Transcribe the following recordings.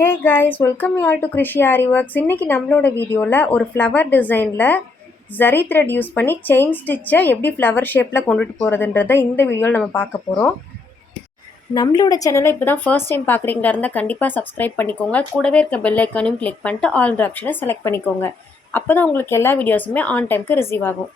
Hey guys, welcome you all to Krishi Ari Works. இன்னைக்கு நம்மளோட வீடியோவில் ஒரு ஃப்ளவர் டிசைனில் ஜரி த்ரெட் யூஸ் பண்ணி செயின் ஸ்டிச்சை எப்படி ஃப்ளவர் ஷேப்பில் கொண்டுட்டு போகிறதுன்றதை இந்த வீடியோவில் நம்ம பார்க்க போகிறோம். நம்மளோட சேனலை இப்போ தான் ஃபர்ஸ்ட் டைம் பார்க்குறீங்களா இருந்தால் கண்டிப்பாக சப்ஸ்கிரைப் பண்ணிக்கோங்க. கூடவே இருக்க பெல் ஐக்கானையும் கிளிக் பண்ணிட்டு ஆல் ஆப்ஷனை செலக்ட் பண்ணிக்கோங்க. அப்போ தான் உங்களுக்கு எல்லா வீடியோஸுமே ஆன் டைமுக்கு ரிசீவ் ஆகும்.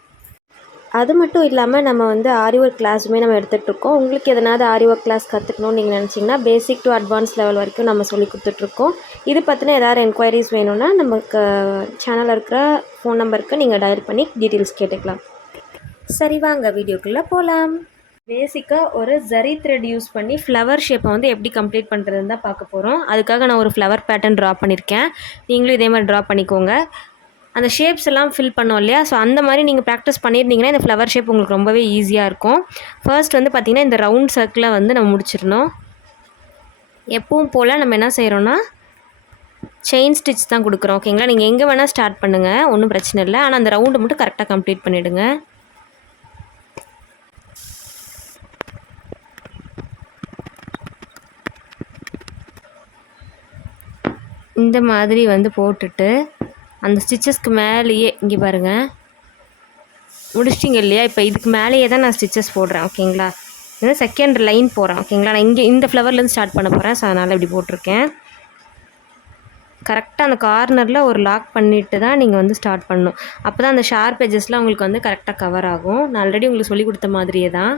அது மட்டும் இல்லாமல் நம்ம ஆரி ஒர்க் கிளாஸுமே நம்ம எடுத்துகிட்ருக்கோம். உங்களுக்கு எதனாவது ஆரி ஒர்க் கிளாஸ் கற்றுக்கணும்னு நீங்கள் நினச்சிங்கன்னா பேசிக் டு அட்வான்ஸ் லெவல் வரைக்கும் நம்ம சொல்லி கொடுத்துட்ருக்கோம். இது பற்றின ஏதாவது என்கொயரிஸ் வேணும்னா நமக்கு சேனலில் இருக்கிற ஃபோன் நம்பருக்கு நீங்கள் டயல் பண்ணி டீட்டெயில்ஸ் கேட்டுக்கலாம். சரி வாங்க வீடியோக்குள்ளே போகலாம். பேசிக்காக ஒரு ஜரி த்ரெட் யூஸ் பண்ணி ஃப்ளவர் ஷேப்பை எப்படி கம்ப்ளீட் பண்ணுறதுன்னு தான் பார்க்க போகிறோம். அதுக்காக நான் ஒரு ஃப்ளவர் பேட்டர்ன் ட்ரா பண்ணியிருக்கேன். நீங்களும் இதே மாதிரி ட்ரா பண்ணிக்கோங்க. அந்த ஷேப்ஸ் எல்லாம் ஃபில் பண்ணோம் இல்லையா, ஸோ அந்த மாதிரி நீங்கள் ப்ராக்டிஸ் பண்ணியிருந்தீங்கன்னா இந்த ஃப்ளவர் ஷேப் உங்களுக்கு ரொம்பவே ஈஸியாக இருக்கும். ஃபர்ஸ்ட் பார்த்திங்கன்னா இந்த ரவுண்ட் சர்க்கிளை நம்ம முடிச்சிடணும். எப்பவும் போல் நம்ம என்ன செய்கிறோன்னா செயின் ஸ்டிச் தான் கொடுக்குறோம். ஓகேங்களா, நீங்கள் எங்கே வேணால் ஸ்டார்ட் பண்ணுங்கள், ஒன்றும் பிரச்சனை இல்லை. ஆனால் அந்த ரவுண்டை மட்டும் கரெக்டாக கம்ப்ளீட் பண்ணிவிடுங்க. இந்த மாதிரி போட்டுட்டு அந்த ஸ்டிச்சஸ்க்கு மேலேயே இங்கே பாருங்கள் முடிச்சிட்டிங்க இல்லையா, இப்போ இதுக்கு மேலேயே தான் நான் ஸ்டிச்சஸ் போடுறேன். ஓகேங்களா, இது செகண்ட் லைன் போகிறேன். ஓகேங்களா, நான் இங்கே இந்த ஃப்ளவர்லேருந்து ஸ்டார்ட் பண்ண போகிறேன். ஸோ அதனால் இப்படி போட்டிருக்கேன். கரெக்டாக அந்த கார்னரில் ஒரு லாக் பண்ணிவிட்டு தான் நீங்கள் ஸ்டார்ட் பண்ணணும். அப்போ தான் அந்த ஷார்ப் எஜஸ்லாம் உங்களுக்கு கரெக்டாக கவர் ஆகும். நான் ஆல்ரெடி உங்களுக்கு சொல்லி கொடுத்த மாதிரியே தான்.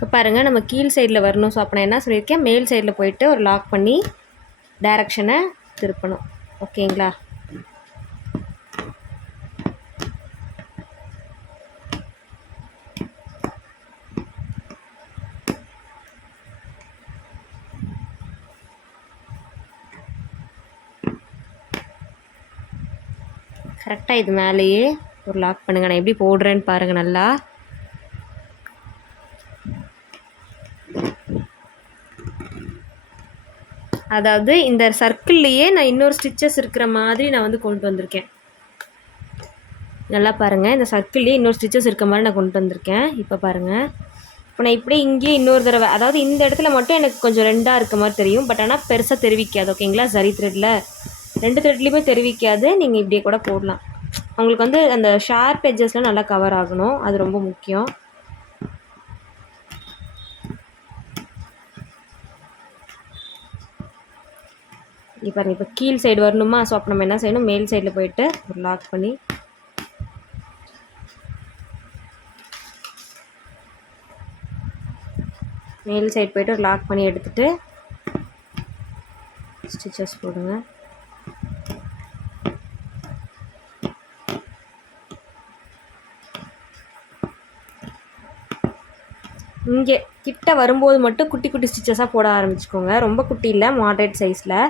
இப்போ பாருங்கள், நம்ம கீழ் சைடில் வரணும். ஸோ அப்போ நான் என்ன சொல்லியிருக்கேன், மேல் சைடில் போயிட்டு ஒரு லாக் பண்ணி டைரக்ஷனை திருப்பணும். ஓகேங்களா, கரெக்டாக இது மேலேயே ஒரு லாக் பண்ணுங்கள். நான் எப்படி போடுறேன்னு பாருங்கள் நல்லா. அதாவது இந்த சர்க்கிள்லேயே நான் இன்னொரு ஸ்டிச்சஸ் இருக்கிற மாதிரி நான் கொண்டு வந்திருக்கேன். நல்லா பாருங்கள், இந்த சர்க்கிள்லேயே இன்னொரு ஸ்டிச்சஸ் இருக்க மாதிரி நான் கொண்டு வந்திருக்கேன். இப்போ பாருங்கள், இப்போ நான் இப்படியே இங்கேயே இன்னொரு தடவை, அதாவது இந்த இடத்துல மட்டும் எனக்கு கொஞ்சம் ரெண்டாக இருக்க மாதிரி தெரியும். பட் ஆனால் பெருசாக தெரிவிக்காது. ஓகேங்களா, ஜரி த்ரெட்டில் ரெண்டு த்ரெட்லேயுமே தெரிவிக்காது. நீங்கள் இப்படியே கூட போடலாம். உங்களுக்கு அந்த ஷார்ப் எட்ஜஸ்லாம் நல்லா கவர் ஆகணும், அது ரொம்ப முக்கியம். இப்போ இப்போ கீழ் சைடு வரணுமா, ஸோ அப்போ நம்ம என்ன செய்யணும், மேல் சைடில் போயிட்டு ஒரு லாக் பண்ணி மேல் சைடு போய்ட்டு ஒரு லாக் பண்ணி எடுத்துகிட்டு ஸ்டிச்சஸ் போடுங்க. இங்கே கிட்ட வரும்போது மட்டும் குட்டி குட்டி ஸ்டிச்சஸாக போட ஆரம்பிச்சுக்கோங்க. ரொம்ப குட்டி இல்லை, மாடரேட் சைஸில்.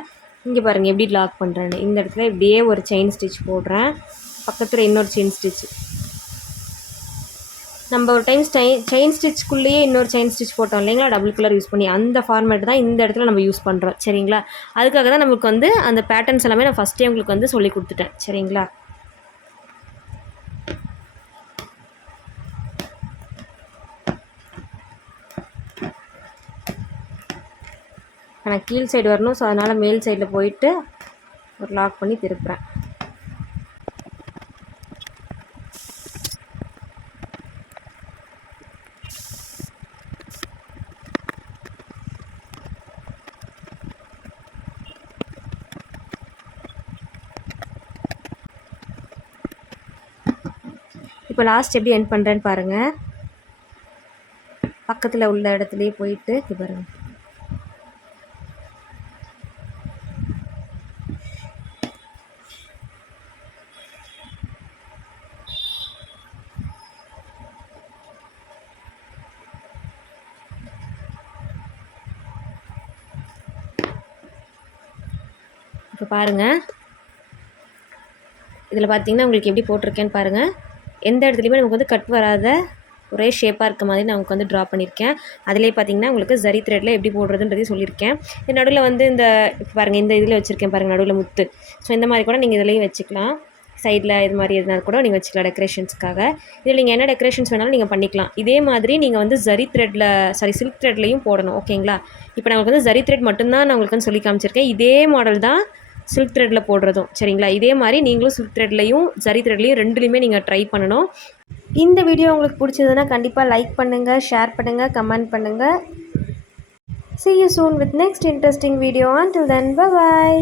இங்கே பாருங்கள் எப்படி லாக் பண்ணுறேன்னு. இந்த இடத்துல இப்படியே ஒரு செயின் ஸ்டிச் போடுறேன், பக்கத்தில் இன்னொரு செயின் ஸ்டிச். நம்ம ஒரு டைம் செயின் ஸ்டிச்சுக்குள்ளேயே இன்னொரு செயின் ஸ்டிச் போட்டோம் இல்லைங்களா, டபுள் கலர் யூஸ் பண்ணி, அந்த ஃபார்மேட் தான் இந்த இடத்துல நம்ம யூஸ் பண்ணுறோம். சரிங்களா, அதுக்காக தான் நமக்கு அந்த பேட்டர்ன்ஸ் எல்லாமே நான் ஃபஸ்ட்டே உங்களுக்கு சொல்லி கொடுத்துட்டேன். சரிங்களா, நான் கீழ் சைடு வரணும். ஸோ அதனால் மேல் சைடில் போயிட்டு ஒரு லாக் பண்ணி திருப்புறேன். இப்போ லாஸ்ட் எப்படி எண்ட் பண்ணுறேன்னு பாருங்கள். பக்கத்தில் உள்ள இடத்துலையே போயிட்டு பாருங்கள். இப்போ பாருங்கள், இதில் பார்த்தீங்கன்னா உங்களுக்கு எப்படி போட்டிருக்கேன்னு பாருங்கள். எந்த இடத்துலையுமே நமக்கு வந்து கட் வராத ஒரே ஷேப்பாக இருக்க மாதிரி நான் உங்களுக்கு வந்து ட்ரா பண்ணியிருக்கேன். அதிலே பார்த்தீங்கன்னா உங்களுக்கு ஜரி த்ரெட்டில் எப்படி போடுறதுன்றதையும் சொல்லியிருக்கேன். இது நடுவில் வந்து இந்த பாருங்கள், இந்த இதில் வச்சுருக்கேன் பாருங்கள், நடுவில் முத்து. ஸோ இந்த மாதிரி கூட நீங்கள் இதிலையும் வச்சுக்கலாம். சைடில் இது மாதிரி எதுனா கூட நீங்கள் வச்சுக்கலாம் டெக்கரேஷன்ஸ்க்காக. இதில் நீங்கள் என்ன டெக்கரேஷன்ஸ் வேணாலும் நீங்கள் பண்ணிக்கலாம். இதே மாதிரி நீங்கள் வந்து ஜரி த்ரெட்டில் சில்க் த்ரெட்லையும் போடணும். ஓகேங்களா? இப்போ நான் உங்களுக்கு வந்து ஜரி த்ரெட் மட்டும்தான் நான் உங்களுக்கு வந்து சொல்லி காமிச்சிருக்கேன். இதே மாடல் தான் சில்க் த்ரெட்டில் போடுறதும். சரிங்களா? இதே மாதிரி நீங்களும் சில்க் த்ரெட்லையும் ஜரி த்ரெட்லையும் ரெண்டுலேயுமே நீங்கள் ட்ரை பண்ணணும். இந்த வீடியோ உங்களுக்கு பிடிச்சதுன்னா கண்டிப்பாக லைக் பண்ணுங்கள், ஷேர் பண்ணுங்கள், கமெண்ட் பண்ணுங்கள். See you soon with next interesting video. Until then, bye bye.